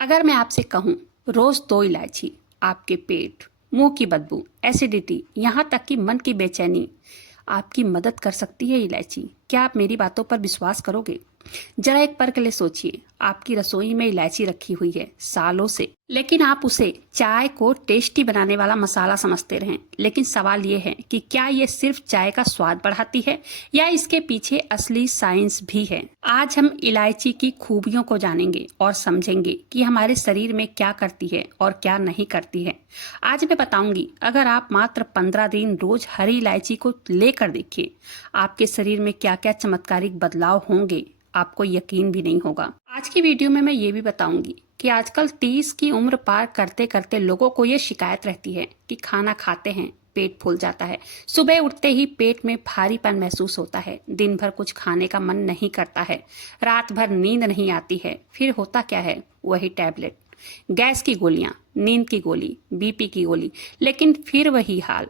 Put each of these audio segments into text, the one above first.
अगर मैं आपसे कहूँ रोज 2 इलायची, आपके पेट, मुंह की बदबू, एसिडिटी, यहाँ तक कि मन की बेचैनी आपकी मदद कर सकती है इलायची। क्या आप मेरी बातों पर विश्वास करोगे? जरा एक पल के लिए सोचिए, आपकी रसोई में इलायची रखी हुई है सालों से, लेकिन आप उसे चाय को टेस्टी बनाने वाला मसाला समझते रहें। लेकिन सवाल ये है कि क्या ये सिर्फ चाय का स्वाद बढ़ाती है या इसके पीछे असली साइंस भी है। आज हम इलायची की खूबियों को जानेंगे और समझेंगे कि हमारे शरीर में क्या करती है और क्या नहीं करती है। आज मैं बताऊंगी, अगर आप मात्र 15 दिन रोज हरी इलायची को लेकर देखिए, आपके शरीर में क्या क्या चमत्कारिक बदलाव होंगे, आपको यकीन भी नहीं होगा। आज की वीडियो में मैं ये भी बताऊंगी कि आजकल 30 की उम्र पार करते करते लोगों को ये शिकायत रहती है कि खाना खाते हैं पेट फूल जाता है, सुबह उठते ही पेट में भारीपन महसूस होता है, दिन भर कुछ खाने का मन नहीं करता है, रात भर नींद नहीं आती है। फिर होता क्या है? वही टैबलेट, गैस की गोलियां, नींद की गोली, बीपी की गोली, लेकिन फिर वही हाल।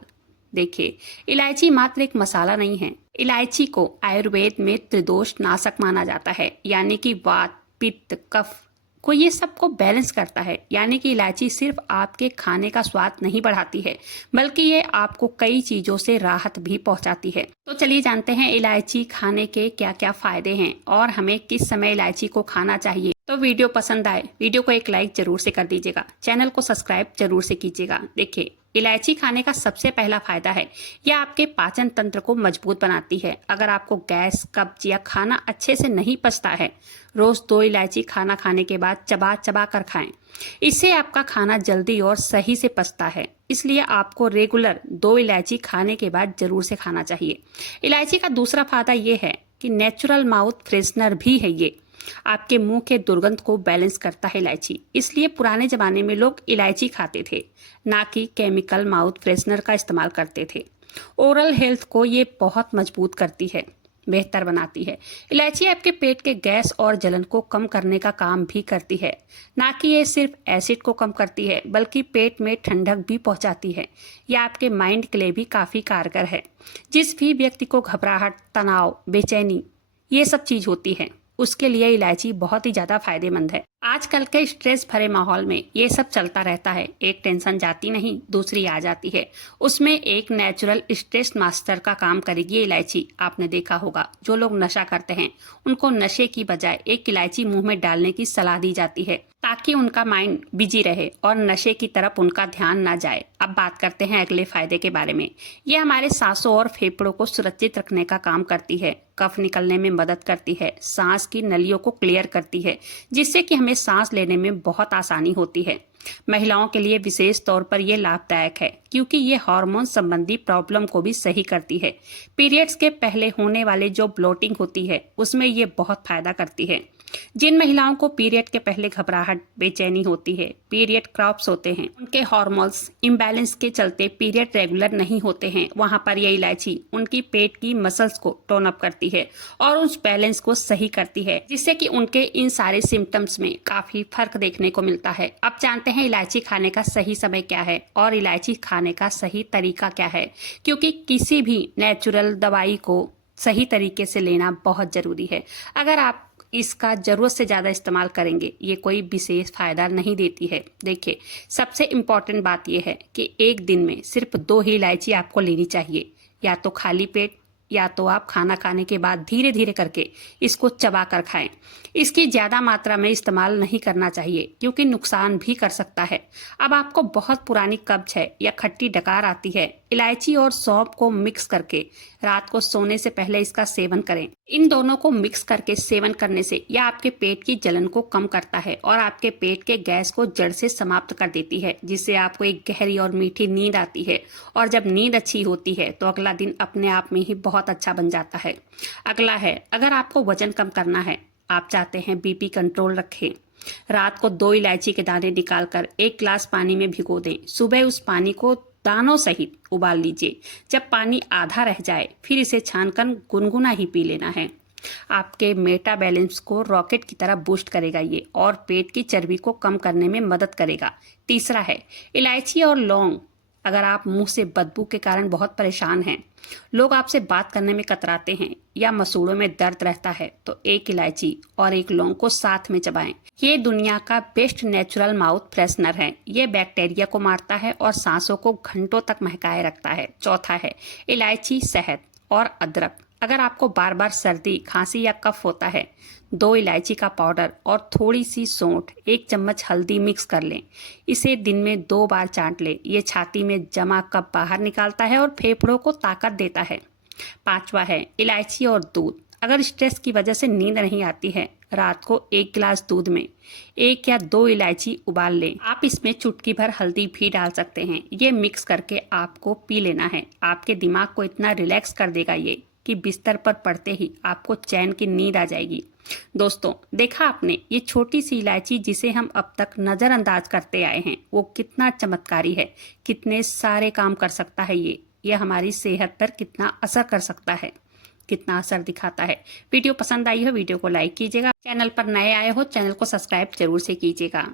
देखिए, इलायची मात्र एक मसाला नहीं है। इलायची को आयुर्वेद में त्रिदोष नाशक माना जाता है, यानी कि वात, पित्त, कफ को ये सबको बैलेंस करता है। यानी कि इलायची सिर्फ आपके खाने का स्वाद नहीं बढ़ाती है, बल्कि ये आपको कई चीजों से राहत भी पहुंचाती है। तो चलिए जानते हैं इलायची खाने के क्या क्या फायदे हैं और हमें किस समय इलायची को खाना चाहिए। तो वीडियो पसंद आए, वीडियो को एक लाइक जरूर से कर दीजिएगा, चैनल को सब्सक्राइब जरूर से कीजिएगा। देखिए, इलायची खाने का सबसे पहला फायदा है, यह आपके पाचन तंत्र को मजबूत बनाती है। अगर आपको गैस, कब्ज या खाना अच्छे से नहीं पचता है, रोज 2 इलायची खाना खाने के बाद चबा चबा कर खाएं। इससे आपका खाना जल्दी और सही से पचता है। इसलिए आपको रेगुलर 2 इलायची खाने के बाद जरूर से खाना चाहिए। इलायची का दूसरा फायदा ये है कि नेचुरल माउथ फ्रेशनर भी है ये। आपके मुंह के दुर्गंध को बैलेंस करता है इलायची। इसलिए पुराने जमाने में लोग इलायची खाते थे, ना कि केमिकल माउथ फ्रेशनर का इस्तेमाल करते थे। ओरल हेल्थ को ये बहुत मजबूत करती है, बेहतर बनाती है। इलायची आपके पेट के गैस और जलन को कम करने का काम भी करती है। ना कि ये सिर्फ एसिड को कम करती है, बल्कि पेट में ठंडक भी पहुंचाती है। यह आपके माइंड के लिए भी काफी कारगर है। जिस भी व्यक्ति को घबराहट, तनाव, बेचैनी ये सब चीज होती है, उसके लिए इलायची बहुत ही ज्यादा फायदेमंद है। आजकल के स्ट्रेस भरे माहौल में ये सब चलता रहता है। एक टेंशन जाती नहीं, दूसरी आ जाती है। उसमें एक नेचुरल स्ट्रेस मास्टर का काम करेगी ये इलायची। आपने देखा होगा, जो लोग नशा करते हैं उनको नशे की बजाय एक इलायची मुंह में डालने की सलाह दी जाती है, ताकि उनका माइंड बिजी रहे और नशे की तरफ उनका ध्यान ना जाए। अब बात करते हैं अगले फायदे के बारे में। ये हमारे सांसों और फेफड़ों को सुरक्षित रखने का काम करती है। कफ निकलने में मदद करती है, सांस की नलियों को क्लियर करती है, जिससे कि हमें सांस लेने में बहुत आसानी होती है। महिलाओं के लिए विशेष तौर पर यह लाभदायक है, क्योंकि ये हार्मोन संबंधी प्रॉब्लम को भी सही करती है। पीरियड्स के पहले होने वाले जो ब्लोटिंग होती है, उसमें ये बहुत फायदा करती है। जिन महिलाओं को पीरियड के पहले घबराहट, बेचैनी होती है, पीरियड क्रॉप्स होते हैं, उनके हार्मोन्स इम्बैलेंस के चलते पीरियड रेगुलर नहीं होते हैं, वहां पर यह इलायची उनकी पेट की मसल्स को टोन अप करती है और उस बैलेंस को सही करती है, जिससे कि उनके इन सारे सिम्टम्स में काफी फर्क देखने को मिलता है। अब जानते हैं इलायची खाने का सही समय क्या है और इलायची खाने का सही तरीका क्या है, क्योंकि किसी भी नेचुरल दवाई को सही तरीके से लेना बहुत जरूरी है। अगर आप इसका जरूरत से ज़्यादा इस्तेमाल करेंगे, ये कोई विशेष फायदा नहीं देती है। देखिए, सबसे इम्पॉर्टेंट बात यह है कि एक दिन में सिर्फ 2 ही इलायची आपको लेनी चाहिए, या तो खाली पेट या तो आप खाना खाने के बाद धीरे धीरे करके इसको चबा कर खाएं। इसकी ज़्यादा मात्रा में इस्तेमाल नहीं करना चाहिए, क्योंकि नुकसान भी कर सकता है। अब आपको बहुत पुरानी कब्ज है या खट्टी डकार आती है, इलायची और सौंफ को मिक्स करके रात को सोने से पहले इसका सेवन करें। इन दोनों को मिक्स करके सेवन करने से यह आपके पेट की जलन को कम करता है और आपके पेट के गैस को जड़ से समाप्त कर देती है, जिससे आपको एक गहरी और मीठी नींद आती है। और जब नींद अच्छी होती है तो अगला दिन अपने आप में ही बहुत अच्छा बन जाता है। अगला है, अगर आपको वजन कम करना है, आप चाहते हैं बीपी कंट्रोल रखें, रात को 2 इलायची के दाने निकालकर 1 गिलास पानी में भिगो दें। सुबह उस पानी को दानों सहित उबाल लीजिए। जब पानी आधा रह जाए, फिर इसे छानकर गुनगुना ही पी लेना है। आपके मेटा बैलेंस को रॉकेट की तरह बूस्ट करेगा ये, और पेट की चर्बी को कम करने में मदद करेगा। तीसरा है, इलायची और लौंग अगर आप मुंह से बदबू के कारण बहुत परेशान हैं, लोग आपसे बात करने में कतराते हैं या मसूड़ों में दर्द रहता है, तो एक इलायची और एक लौंग को साथ में चबाएं। ये दुनिया का बेस्ट नेचुरल माउथ फ्रेशनर है। ये बैक्टीरिया को मारता है और सांसों को घंटों तक महकाए रखता है। चौथा है इलायची, शहद और अदरक। अगर आपको बार बार सर्दी, खांसी या कफ होता है, 2 इलायची का पाउडर और थोड़ी सी सौंठ, 1 चम्मच हल्दी मिक्स कर लें। इसे दिन में 2 बार चाट लें। ये छाती में जमा कफ बाहर निकालता है और फेफड़ों को ताकत देता है। 5वां है इलायची और दूध। अगर स्ट्रेस की वजह से नींद नहीं आती है, रात को 1 गिलास दूध में 1 या 2 इलायची उबाल लें। आप इसमें चुटकी भर हल्दी भी डाल सकते हैं। ये मिक्स करके आपको पी लेना है। आपके दिमाग को इतना रिलैक्स कर देगा ये कि बिस्तर पर पड़ते ही आपको चैन की नींद आ जाएगी। दोस्तों, देखा आपने, ये छोटी सी इलायची जिसे हम अब तक नज़रअंदाज करते आए हैं, वो कितना चमत्कारी है, कितने सारे काम कर सकता है। ये हमारी सेहत पर कितना असर कर सकता है, कितना असर दिखाता है। वीडियो पसंद आई हो, वीडियो को लाइक कीजिएगा। चैनल पर नए आए हो, चैनल को सब्सक्राइब जरूर से कीजिएगा।